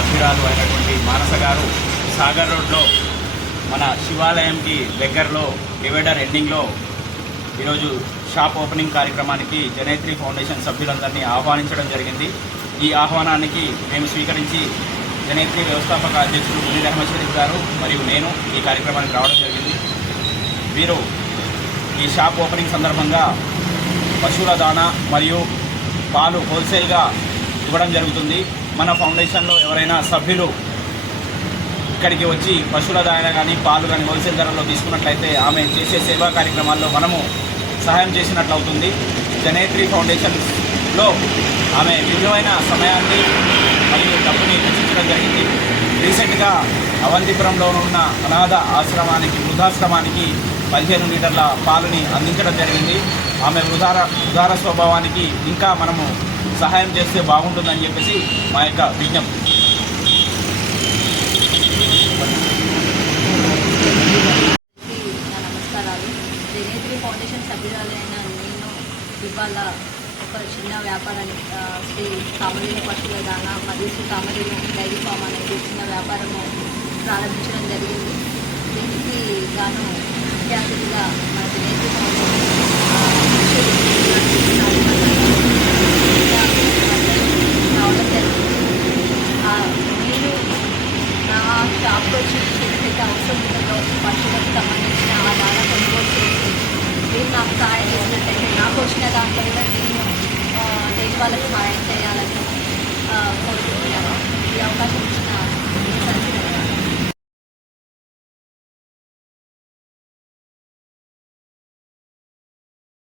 సభ్యురాలు అయినటువంటి మానస గారు సాగర్ రోడ్లో మన శివాలయంకి దగ్గరలో డివైడర్ ఎండింగ్లో ఈరోజు షాప్ ఓపెనింగ్ కార్యక్రమానికి జనేత్రి ఫౌండేషన్ సభ్యులందరినీ ఆహ్వానించడం జరిగింది. ఈ ఆహ్వానానికి మేము స్వీకరించి జనేత్రి వ్యవస్థాపక అధ్యక్షులు మునీర్ అహ్మద్ షరీఫ్ గారు మరియు నేను ఈ కార్యక్రమానికి రావడం జరిగింది. వీరు ఈ షాప్ ఓపెనింగ్ సందర్భంగా పశువుల దాణా మరియు పాలు హోల్సేల్గా ఇవ్వడం జరుగుతుంది. మన ఫౌండేషన్లో ఎవరైనా సభ్యులు ఇక్కడికి వచ్చి పశువుల దాణా కానీ పాలు కానీ హోల్సేల్ ధరలో తీసుకున్నట్లయితే ఆమె చేసే సేవా కార్యక్రమాల్లో మనము సహాయం చేసినట్లు అవుతుంది జనేత్రి ఫౌండేషన్లో ఆమె విలువైన సమయాన్ని మరియు డబ్బుని వెచ్చించడం జరిగింది. రీసెంట్గా అవంతిపురంలో ఉన్న అనాథ ఆశ్రమానికి వృద్ధాశ్రమానికి పదిహేను లీటర్ల పాలుని అందించడం జరిగింది. ఆమె ఉదార ఉదార స్వభావానికి ఇంకా మనము సహాయం చేస్తే బాగుంటుందని చెప్పేసి మా యొక్క విజ్ఞప్తి. నమస్కారాలు. ఫౌండేషన్ సభ్యురాలైన నేను ఇవాళ ఒక చిన్న వ్యాపారాన్ని శ్రీ కామధేను పశువుల దానా మరియు శ్రీ కామధేను డైరీ ఫామ్ అనేది చిన్న వ్యాపారము ప్రారంభించడం జరిగింది. దీనికి గాను ముఖ్య అతిథిగా మన జనేత్రి ఫౌండేషన్ ఆ, రావడం జరిగింది ఆ, నేను నా షాప్లో ఏదైతే అవసరం ఉందో పశువులకు సంబంధించిన ఆ కొనుగోలు చేసి మీరు నాకు సహాయం చేసినట్టయితే నాకు వచ్చిన దాంట్లో కూడా నేను వాళ్ళకి సహాయం చేయాలని కోరుకుంటున్నాను ఈ అవకాశం